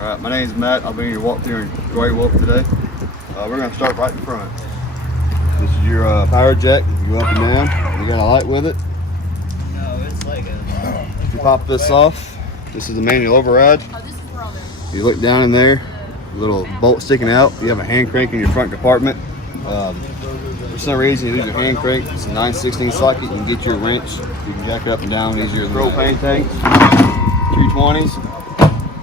Alright, my name is Matt. I'll be your walkthrough and gray wolf today. We're going to start right in front. This is your power jack. You go up and down. You got a light with it. No, it's like a... If you pop this off, this is the manual override. You look down in there, a little bolt sticking out. You have a hand crank in your front compartment. For some reason, you lose your hand crank. It's a 9/16 socket. You can get your wrench. You can jack it up and down easier. Propane tanks, 220s.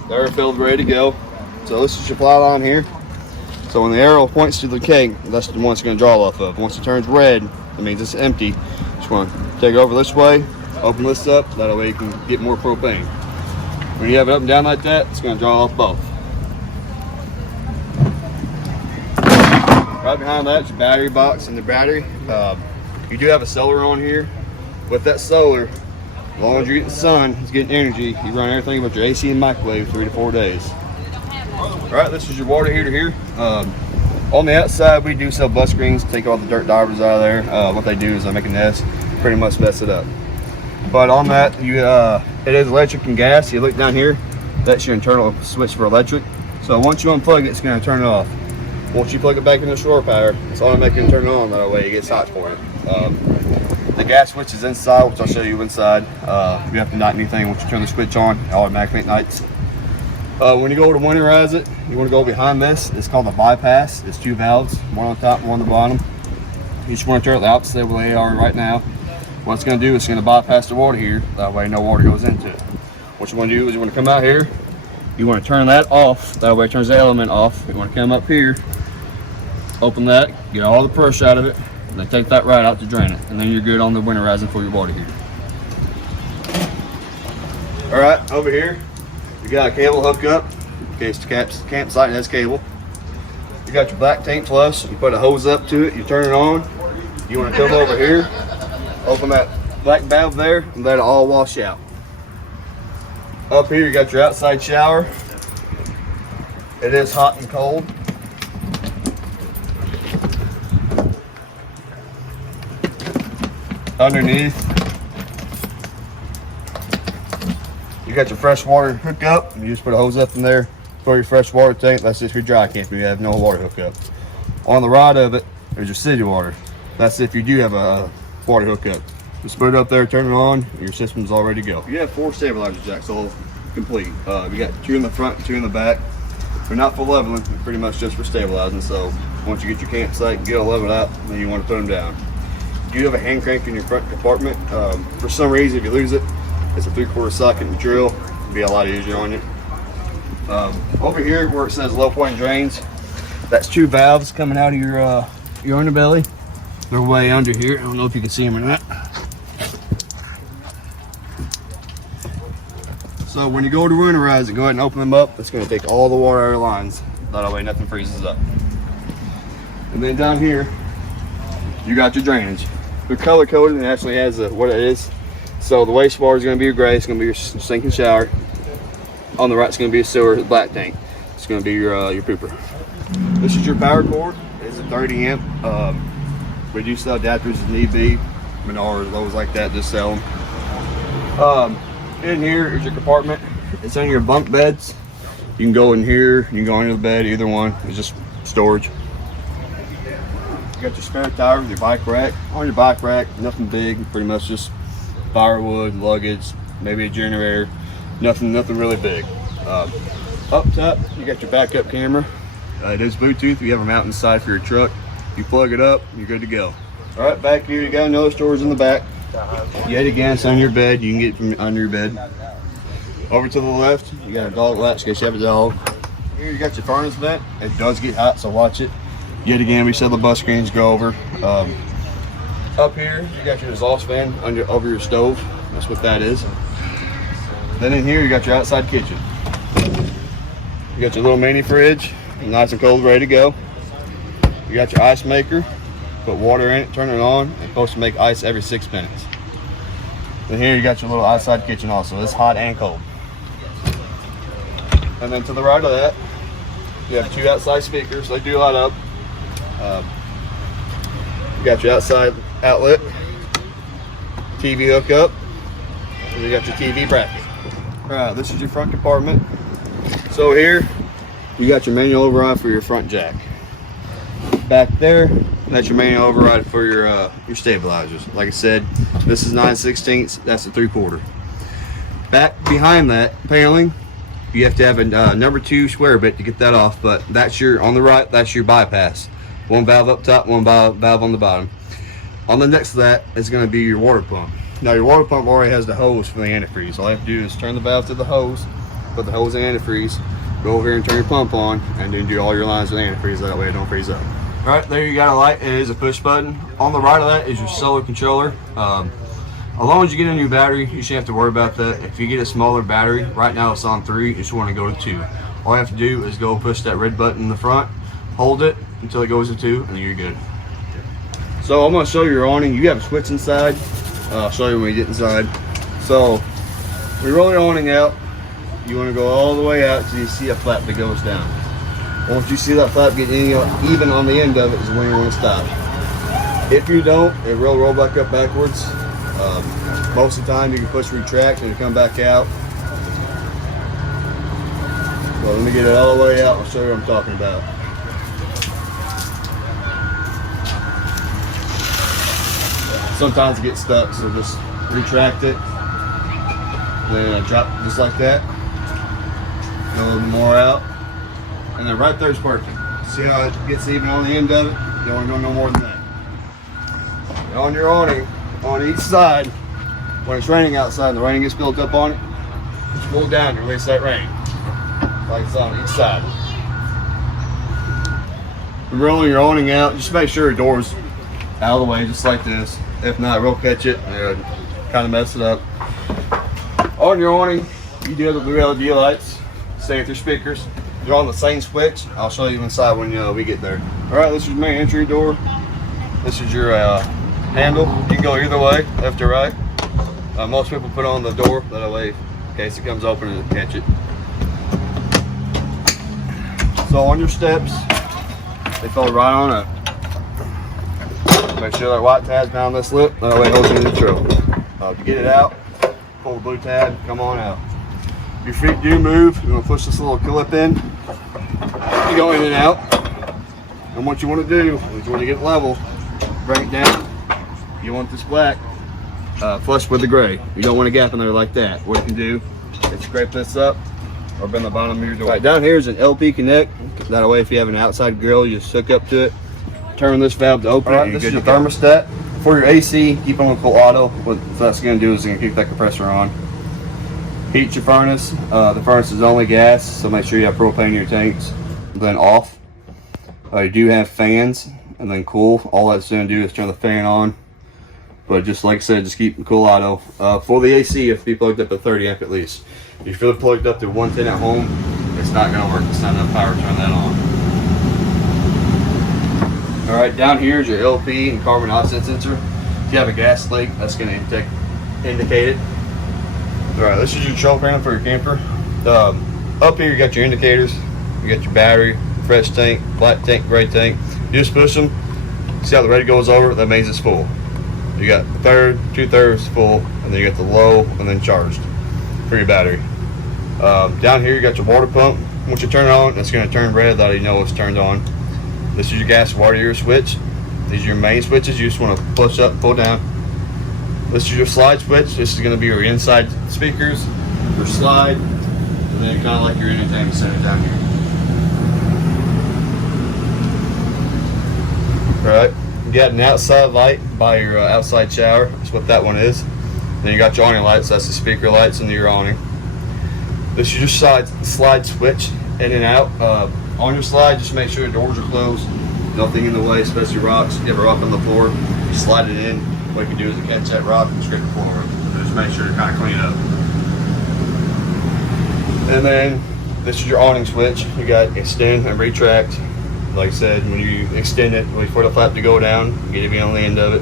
They're filled, ready to go. So this is your plow line here. So when the arrow points to the keg, that's the one it's going to draw off of. Once it turns red, that means it's empty. Just want to take it over this way, open this up. That way you can get more propane. When you have it up and down like that, it's going to draw off both. Right behind that is your battery box and the battery. You do have a solar on here. With that solar, as long as you're getting the sun, it's getting energy. You run everything but your AC and microwave 3 to 4 days. Alright, this is your water heater here. On the outside, we do sell bus screens, take all the dirt divers out of there. What they do is they make a nest, pretty much mess it up. But on that, it is electric and gas. You look down here, that's your internal switch for electric. So once you unplug it, it's going to turn it off. Once you plug it back into shore power, it's automatically turn it on. That way it gets hot for you. The gas switch is inside, which I'll show you inside. If you have to night anything, once you turn the switch on, it automatically ignites. When you go to winterize it, you want to go behind this. It's called the bypass. It's 2 valves, one on top, one on the bottom. You just want to turn it the opposite of where they are right now. What it's going to do is it's going to bypass the water here. That way no water goes into it. What you want to do is you want to come out here. You want to turn that off. That way it turns the element off. You want to come up here, open that, get all the pressure out of it, and then take that right out to drain it. And then you're good on the winterizing for your water heater. All right, over here, you got a cable hookup in case the campsite has cable. You got your black tank plus. You put a hose up to it. You turn it on. You want to come over here, open that black valve there, and let it all wash out. Up here, you got your outside shower. It is hot and cold. Underneath, you got your fresh water hookup. You just put a hose up in there for your fresh water tank. That's if you're dry camping, you have no water hookup. On the right of it, there's your city water. That's if you do have a water hookup. Just put it up there, turn it on, your system's all ready to go. You have 4 stabilizer jacks all complete. You got 2 in the front, 2 in the back. They're not for leveling, they're pretty much just for stabilizing. So once you get your campsite, get it leveled out, then you want to put them down. You do have a hand crank in your front compartment. For some reason, if you lose it, it's a 3/4 socket material. It'll be a lot easier on you. Over here where it says low point drains, that's 2 valves coming out of your underbelly. They're way under here. I don't know if you can see them or not. So when you go to winterize it, go ahead and open them up. It's going to take all the water out of the lines. That way nothing freezes up. And then down here, you got your drainage. They're color coded and it actually has what it is. So the wastewater is going to be your gray. It's going to be your sink and shower. On the right, it's going to be a sewer, black tank. It's going to be your pooper. This is your power cord. It's a 30 amp. We do sell adapters if need be. Menards, those like that, just sell them. In here is your compartment. It's on your bunk beds. You can go in here, you can go under the bed, either one. It's just storage. You got your spare tire with your bike rack. On your bike rack, nothing big, pretty much just firewood, luggage, maybe a generator. Nothing really big. Up top, you got your backup camera. It is Bluetooth. You have a mount inside for your truck. You plug it up, you're good to go. All right, back here, you got another storage in the back. Yet again, it's on your bed. You can get it from under your bed. Over to the left, you got a dog latch in case you have a dog. Here you got your furnace vent. It does get hot, so watch it. Yet again, we sell the bus screens, go over. Up here, you got your exhaust fan over your stove. That's what that is. Then in here, you got your outside kitchen. You got your little mini fridge, nice and cold, ready to go. You got your ice maker. Put water in it, turn it on. It's supposed to make ice every 6 minutes. Then here you got your little outside kitchen also. It's hot and cold. And then to the right of that, you have 2 outside speakers. They do light up. You got your outside outlet, TV hookup, and you got your TV bracket. All right, this is your front compartment. So here, you got your manual override for your front jack. Back there, that's your manual override for your stabilizers. Like I said, this is 9/16, that's a 3/4. Back behind that paneling, you have to have a number 2 square bit to get that off, but that's your, on the right, that's your bypass. One valve up top, one valve on the bottom. On the next to that is going to be your water pump. Now your water pump already has the hose for the antifreeze. All you have to do is turn the valve to the hose, put the hose in antifreeze, go over here and turn your pump on, and then do all your lines with antifreeze, that way it don't freeze up. All right, there you got a light. It is a push button. On the right of that is your solar controller. As long as you get a new battery, you shouldn't have to worry about that. If you get a smaller battery, right now it's on 3, you just want to go to 2. All you have to do is go push that red button in the front, hold it until it goes to 2, and then you're good. So I'm going to show you your awning. You have a switch inside. I'll show you when we get inside. So we roll your awning out. You want to go all the way out until you see a flap that goes down. Once you see that flap get even on the end of it is when you want to stop. If you don't, it will roll back up backwards. Most of the time you can push retract and it'll come back out. So let me get it all the way out and show you what I'm talking about. Sometimes it gets stuck, so just retract it. Then drop it just like that. Go a little more out. And then right there is perfect. See how it gets even on the end of it? You don't want to go no more than that. And on your awning, on each side, when it's raining outside and the rain gets built up on it, just pull down to release that rain. Like it's on each side. When rolling your awning out, just make sure your door's out of the way, just like this. If not, we'll catch it and kind of mess it up. On your awning, you do have the blue LED lights. Stay with your speakers. They're on the same switch. I'll show you inside when we get there. All right, this is your main entry door. This is your handle. You can go either way, left or right. Most people put on the door, that way in case it comes open and catch it. So on your steps, they fold right on up. Make sure that white tab's down this lip, that way it holds you in the trail. If you get it out, pull the blue tab, come on out. If your feet do move, you're gonna push this little clip in. You go in and out. And what you want to do is when you get level, bring it down. You want this black flush with the gray. You don't want a gap in there like that. What you can do is scrape this up or bend the bottom of your door. Right down here is an LP connect. That way if you have an outside grill, you just hook up to it. Turn this valve to open. Right, this is your thermostat. For your AC, keep on full auto. What that's going to do is it's going to keep that compressor on. Heat your furnace. The furnace is only gas, so make sure you have propane in your tanks. Then off. You do have fans, and then cool. All that's going to do is turn the fan on. But just like I said, just keep the cool auto. For the AC, you have to be plugged up to 30 amp at least. If you're plugged up to 110 at home, it's not going to work. It's not enough power to turn that on. All right, down here is your LP and carbon offset sensor. If you have a gas leak, that's going to indicate it. All right, this is your control panel for your camper. Up here, you got your indicators. You got your battery, fresh tank, black tank, gray tank. You just push them. See how the red goes over? That means it's full. You got the third, 2/3 full, and then you got the low and then charged for your battery. Down here, you got your water pump. Once you turn it on, it's going to turn red. That you know it's turned on. This is your gas water heater switch. These are your main switches. You just want to push up, pull down. This is your slide switch. This is going to be your inside speakers, your slide, and then kind of like your entertainment center down here. All right, you got an outside light by your outside shower. That's what that one is. Then you got your awning lights. That's the speaker lights into your awning. This is your slide switch in and out. On your slide, just make sure the doors are closed, nothing in the way, especially rocks. If you have a rock on the floor, you slide it in. What you can do is catch that rock and scrape the floor. Just make sure to kind of clean it up. And then this is your awning switch. You got extend and retract. Like I said, when you extend it, wait for the flap to go down, get it on the end of it.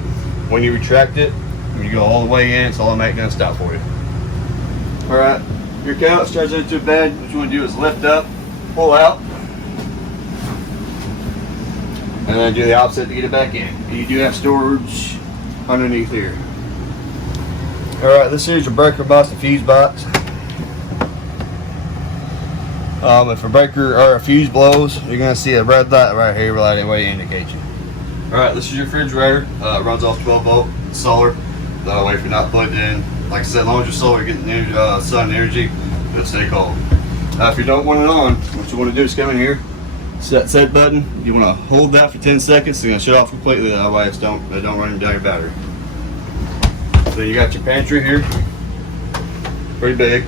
When you retract it, when you go all the way in, it's automatically going to stop for you. All right, your couch starts into a bed. What you want to do is lift up, pull out, and then do the opposite to get it back in. And you do have storage underneath here. All right, this is your breaker box, the fuse box. If a breaker or a fuse blows, you're gonna see a red light right here, right away to indicate you. All right, this is your refrigerator. It runs off 12-volt solar. That way, if you're not plugged in, like I said, as long as your solar getting sun energy, it'll stay cold. If you don't want it on, what you want to do is come in here, set button. You want to hold that for 10 seconds. It's gonna shut off completely. That way, it don't run down your battery. So you got your pantry here, pretty big.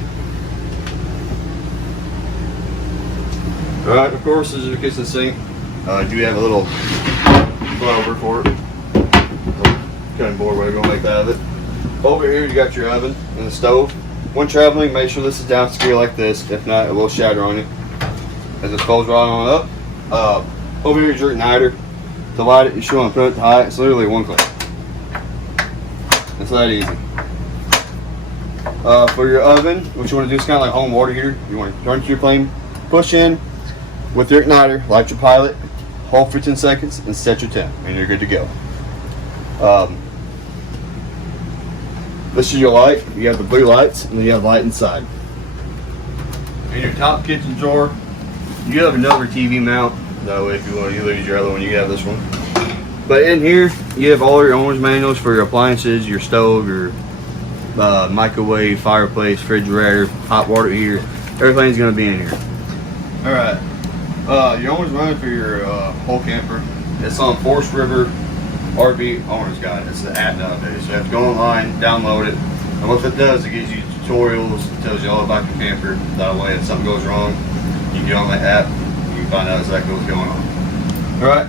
All right, of course, this is your kitchen sink. You have a little over for it, cutting board, whatever you want to make that of it. Over here, you got your oven and the stove. When traveling, make sure this is down secure like this. If not, it will shatter on you. As it folds right on up. Over here is your igniter. To light it, you should want to put it to high. It's literally one click. It's that easy. For your oven, what you want to do is kind of like home water heater. You want to turn to your flame, push in with your igniter, light your pilot, hold for 10 seconds, and set your temp, and you're good to go. This is your light. You have the blue lights, and then you have light inside. In your top kitchen drawer, you have another TV mount. That way, if you want to lose your other one, you have this one. But in here, you have all your owner's manuals for your appliances, your stove, your microwave, fireplace, refrigerator, hot water heater. Everything's going to be in here. All right. Your owner's manual for your whole camper. It's on Forest River RV Owner's Guide. It's the app nowadays. So you have to go online, download it, and what that does, it gives you tutorials, it tells you all about your camper. That way, if something goes wrong, you can get on the app, you can find out exactly what's going on. All right.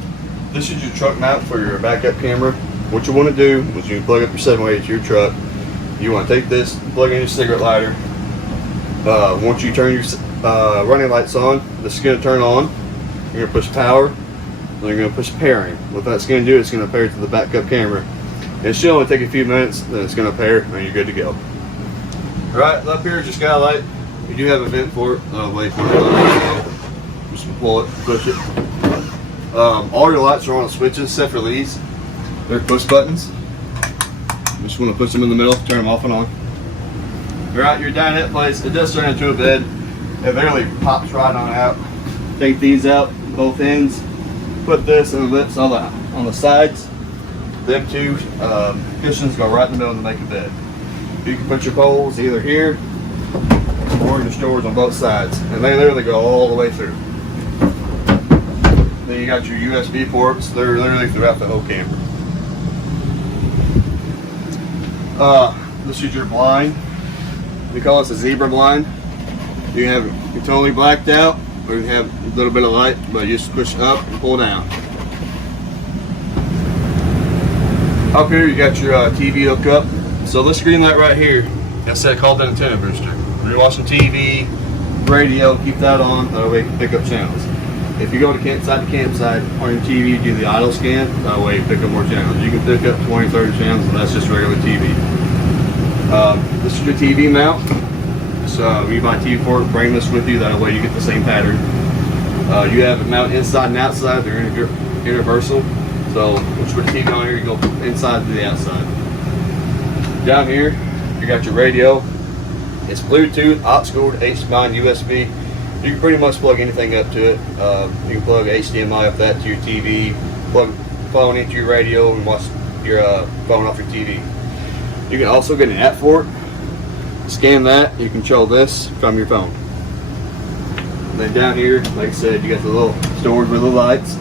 This is your truck mount for your backup camera. What you want to do is you plug up your 7-way to your truck. You want to take this, plug in your cigarette lighter. Once you turn your running lights on, this is going to turn on. You're going to push power, then you're going to push pairing. What that's going to do, it's going to pair to the backup camera. And it should only take a few minutes, then it's going to pair, and you're good to go. All right, up here is your skylight. You do have a vent for it. Wait for it. Just pull it, push it. All your lights are on switches except for these. They're push buttons. You just want to push them in the middle, turn them off and on. Alright, your dinette place, it does turn into a bed. It literally pops right on out. Take these out, both ends. Put this and the lips on the sides. Them two cushions go right in the middle to make a bed. You can put your poles either here or your storage on both sides. And they literally go all the way through. Then you got your USB ports. They're literally throughout the whole camper. This is your blind. We call this a zebra blind. You can have it totally blacked out, or you can have a little bit of light, but you just push up and pull down. Up here you got your TV hookup. So this green light right here, that's called an antenna booster. When you're watching TV, radio, keep that on. That way you can pick up channels. If you go to campsite on your TV, do the idle scan. That way you pick up more channels. You can pick up 20, 30 channels, and that's just regular TV. This is your TV mount. So you buy TV for it, bring this with you. That way you get the same pattern. You have it mounted inside and outside. They're universal. So once you put the TV on here, you go inside to the outside. Down here, you got your radio. It's Bluetooth, aux cord, HDMI, USB. You can pretty much plug anything up to it. You can plug HDMI up that to your TV, plug phone into your radio, and watch your phone off your TV. You can also get an app for it. Scan that, you control this from your phone. And then down here, like I said, you got the little storage with the lights.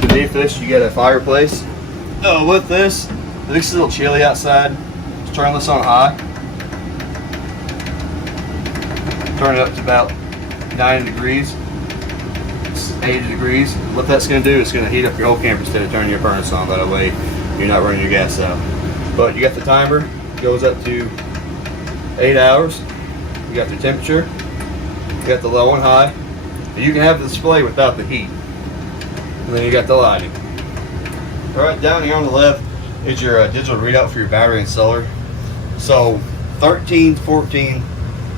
Beneath this, you got a fireplace. With this, it's a little chilly outside. Just turn this on high. Turn it up to about 90 degrees, 80 degrees. What that's going to do is going to heat up your whole camper instead of turning your furnace on. That way you're not running your gas out. But you got the timer, goes up to 8 hours. You got the temperature, you got the low and high. You can have the display without the heat. And then you got the lighting. Alright, down here on the left is your digital readout for your battery and solar. So 13, 14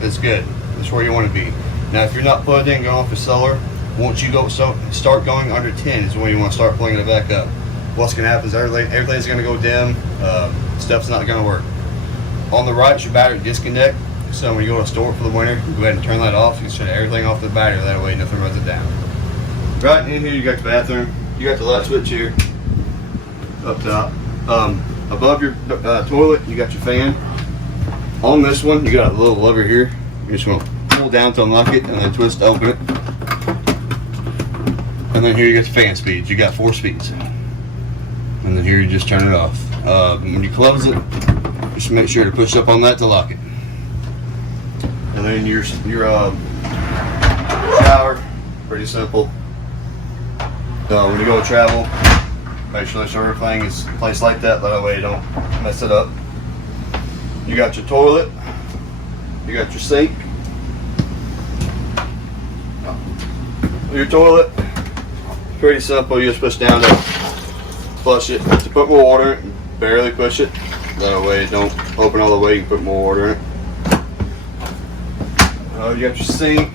is good. That's where you want to be. Now if you're not plugged in going off the solar, once you go start going under 10 is when you want to start plugging it back up. What's going to happen is everything's going to go dim. Stuff's not going to work. On the right is your battery disconnect. So when you go to store for the winter, go ahead and turn that off. You can shut everything off the battery, that way nothing runs it down. Right in here you got the bathroom. You got the light switch here, up top. Above your toilet, you got your fan. On this one, you got a little lever here. You're just gonna pull down to unlock it and then twist to open it. And then here you got the fan speeds. You got 4 speeds. And then here you just turn it off. When you close it, just make sure to push up on that to lock it. And then your shower, pretty simple. When you go to travel, make sure that everything is placed like that way you don't mess it up. You got your toilet, you got your sink. Your toilet, pretty simple. You just push down to flush it. To put more water in it, barely push it. That way it don't open all the way, you can put more water in it. You got your sink.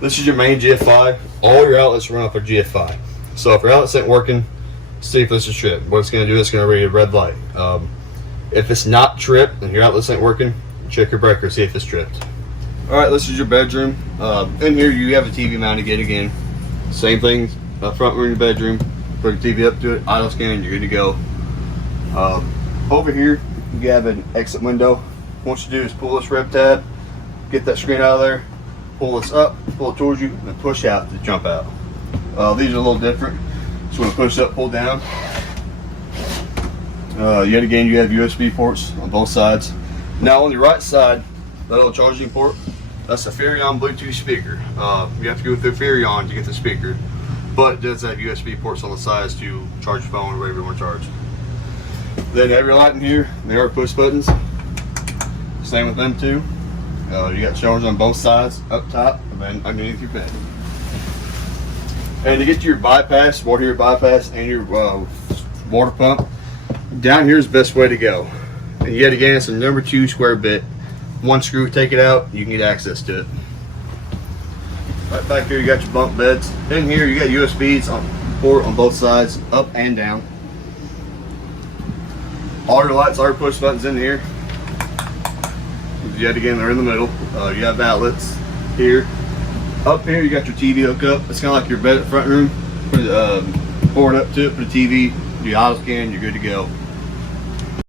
This is your main GFI. All your outlets run off a GFI. So if your outlets ain't working, see if this is tripped. What it's going to do is going to read a red light. If it's not tripped and your outlets ain't working, check your breaker, see if it's tripped. Alright, this is your bedroom. In here you have a TV mounted again. Same thing, front room, bedroom. Put your TV up to it, idle scan, you're good to go. Over here, you have an exit window. What you do is pull this rev tab, get that screen out of there, pull this up, pull it towards you, and push out to jump out. These are a little different. So when you push up, pull down. Yet again, you have USB ports on both sides. Now on the right side, that little charging port, that's a Furrion Bluetooth speaker. You have to go through Furrion to get the speaker, but it does have USB ports on the sides to charge your phone or whatever you want to charge. Then every light in here, they are push buttons. Same with them too. You got showers on both sides, up top and then underneath your bed. And to get to your bypass, water heater bypass, and your water pump, down here is the best way to go. And yet again, it's a number 2 square bit. One screw, take it out, you can get access to it. Right back here, you got your bunk beds. In here, you got USBs on port on both sides, up and down. All your lights are push buttons in here. Yet again, they're in the middle. You have outlets here. Up here, you got your TV hookup. It's kind of like your bed at the front room. Put it, pour it up to it, put a TV, do your auto scan, you're good to go.